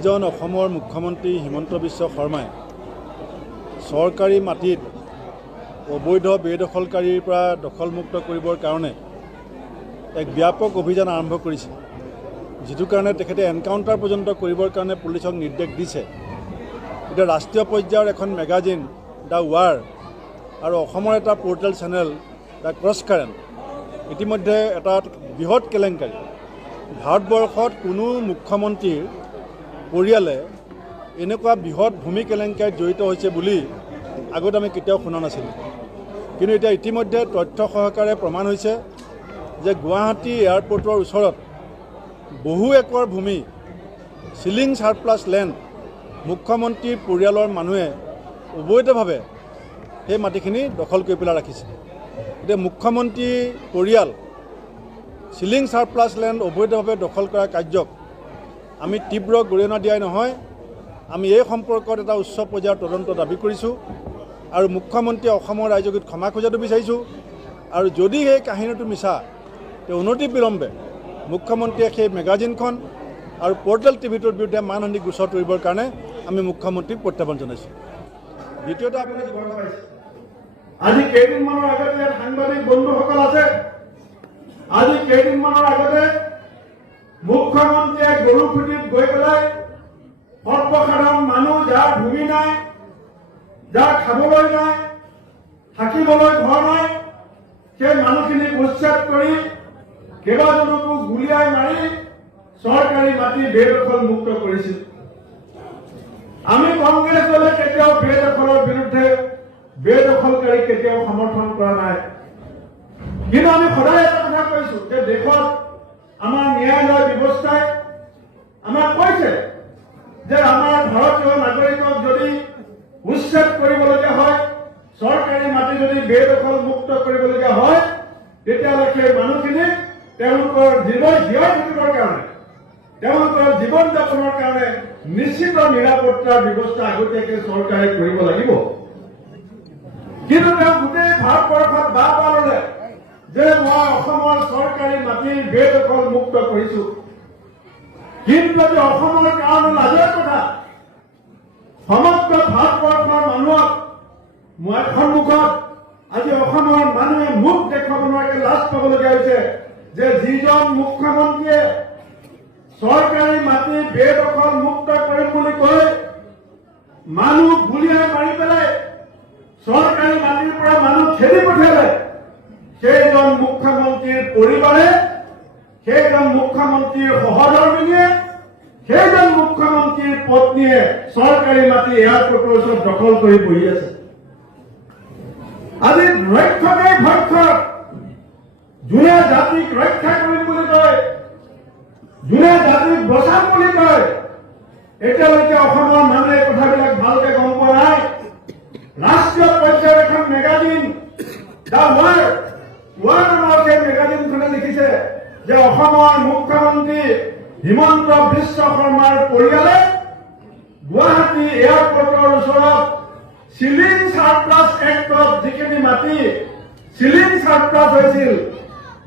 যিজন অসমৰ মুখ্যমন্ত্ৰী হিমন্ত বিশ্ব শৰ্মাই চৰকাৰী মাটিত অবৈধ বেদখলকাৰীৰ পৰা দখলমুক্ত কৰিবৰ কাৰণে এক ব্যাপক অভিযান আৰম্ভ কৰিছে, যিটো কাৰণে তেখেতে এনকাউণ্টাৰ পৰ্যন্ত কৰিবৰ কাৰণে পুলিচক নিৰ্দেশ দিছে। এতিয়া ৰাষ্ট্ৰীয় পৰ্যায়ৰ এখন মেগাজিন দ্য ৱাৰ আৰু অসমৰ এটা portal channel the cross current ইতিমধ্যে এটা বৃহৎ কেলেংকাৰী, ভাৰতবৰ্ষত কোনো মুখ্যমন্ত্ৰীৰ পৰিয়ালে এনেকুৱা বৃহৎ ভূমি কেলেংকাৰীত জড়িত হৈছে বুলি আগত আমি কেতিয়াও শুনা নাছিলোঁ। কিন্তু এতিয়া ইতিমধ্যে তথ্য সহকাৰে প্ৰমাণ হৈছে যে গুৱাহাটী এয়াৰপৰ্টৰ ওচৰত বহু একৰ ভূমি চিলিং চাৰপ্লাছ লেণ্ড মুখ্যমন্ত্ৰীৰ পৰিয়ালৰ মানুহে অবৈধভাৱে সেই মাটিখিনি দখল কৰি পেলাই ৰাখিছে। এতিয়া মুখ্যমন্ত্ৰী পৰিয়াল চিলিং চাৰপ্লাছ লেণ্ড অবৈধভাৱে দখল কৰা কাৰ্যক আমি তীব্ৰ গৰিহণা দিয়াই নহয়, আমি এই সম্পৰ্কত এটা উচ্চ পৰ্যায়ৰ তদন্ত দাবী কৰিছোঁ আৰু মুখ্যমন্ত্ৰীয়ে অসমৰ ৰাইজক ক্ষমা খোজাটো বিচাৰিছোঁ। আৰু যদি সেই কাহিনীটো মিছা, তে অনতি বিলম্বে মুখ্যমন্ত্ৰীয়ে সেই মেগাজিনখন আৰু পৰ্টেল টিভিটোৰ বিৰুদ্ধে মানহানি গোচৰ তৰিবৰ কাৰণে আমি মুখ্যমন্ত্ৰীক প্ৰত্যাহ্বান জনাইছোঁ। দ্বিতীয়তে আপুনি আজি কেইদিনমানৰ আগতে ইয়াত সাংবাদিক বন্ধুসকল আছে, আজি কেইদিনমানৰ আগতে মুখ্যমন্ত্ৰীয়ে গৰুখুটিত গৈ পেলাই সৰ্বসাধাৰণ মানুহ যাৰ ভূমি নাই, যাৰ খাবলৈ নাই, থাকিবলৈ ঘৰ নাই, সেই মানুহখিনিক উচ্ছেদ কৰি কেইবাজনকো গুলীয়াই মাৰি চৰকাৰী মাটি বেদখল মুক্ত কৰিছিল। আমি কংগ্ৰেছ দলে কেতিয়াও বেদখলৰ বিৰুদ্ধে বেদখলকাৰীক কেতিয়াও সমৰ্থন কৰা নাই, কিন্তু আমি সদায় এটা কথা কৈছোঁ যে দেশত আমাৰ ন্যায়ালয় ব্যৱস্থাই আমাক কৈছে যে আমাৰ ভাৰতীয় নাগৰিকক যদি উচ্ছেদ কৰিবলগীয়া হয়, চৰকাৰী মাটি যদি বেদখল মুক্ত কৰিবলগীয়া হয়, তেতিয়াহ'লে সেই মানুহখিনিক তেওঁলোকৰ জীয়াই থাকিবৰ কাৰণে, তেওঁলোকৰ জীৱন যাপনৰ কাৰণে নিশ্চিত নিৰাপত্তাৰ ব্যৱস্থা আগতীয়াকৈ চৰকাৰে কৰিব লাগিব। কিন্তু তেওঁ গোটেই ভাৰতবৰ্ষত বাহ ল'লে যে মই অসমৰ চৰকাৰী মাটিৰ বেদখল মুক্ত কৰিছোঁ। কিন্তু আজি অসমৰ কাৰণে লাজৰ কথা, সমগ্ৰ ভাৰতবৰ্ষৰ মানুহক সন্মুখত আজি অসমৰ মানুহে মুখ দেখুৱাব নোৱাৰাকৈ লাজ পাবলগীয়া হৈছে যে যিজন মুখ্যমন্ত্ৰীয়ে চৰকাৰী মাটি বেদখল মুক্ত কৰিম বুলি কৈ মানুহ গুলীয়াই মাৰি পেলাই চৰকাৰী মাটিৰ পৰা মানুহ খেদি পঠিয়ালে, সেইজন মুখ্যমন্ত্ৰীৰ পৰিবাৰে, সেইজন মুখ্যমন্ত্ৰীৰ সহধৰ্মিনীয়ে, সেইজন মুখ্যমন্ত্ৰীৰ পত্নীয়ে চৰকাৰী মাটি এয়াৰপৰ্টৰ ওচৰত দখল কৰি বহি আছে। আজি ৰক্ষকেই ভক্ষক, যোনে জাতিক ৰক্ষা কৰিম বুলি কয়, যোনে জাতিক বচাম বুলি কয়, এতিয়ালৈকে অসমৰ মানুহে কথাবিলাক ভালকে গম পোৱা নাই। ৰাষ্ট্ৰীয় পৰ্যায়ৰ এখন মেগাজিন দ্য ৱাৰ নামৰ সেই মেগাজিনখনে লিখিছে যে অসমৰ মুখ্যমন্ত্ৰী হিমন্ত বিশ্ব শৰ্মাৰ পৰিয়ালে গুৱাহাটী এয়াৰপৰ্টৰ ওচৰত চিলিং চাৰপ্লাছ এক্টত যিখিনি মাটি চিলিং চাৰপ্লাছ হৈছিল,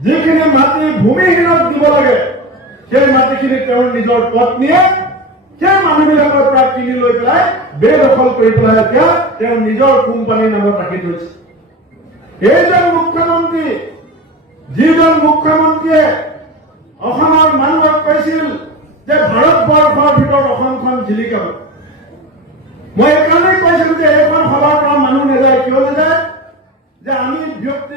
যিখিনি মাটি ভূমিহীনক দিব লাগে, সেই মাটিখিনি তেওঁৰ নিজৰ পত্নীয়ে সেই মানুহবিলাকৰ পৰা কিনি লৈ পেলাই বেদখল কৰি পেলাই এতিয়া তেওঁৰ নিজৰ কোম্পানীৰ নামত ৰাখি থৈছে। এইজন মুখ্যমন্ত্ৰী, যিজন মুখ্যমন্ত্ৰীয়ে অসমৰ মানুহক কৈছিল যে ভাৰতবৰ্ষৰ ভিতৰত অসমখন জিলিকাব। মই এইকাৰণেই কৈছিলো যে এইখন সভাৰ পৰা মানুহ নাযায়, কিয় নাযায়? যে আমি ব্যক্তি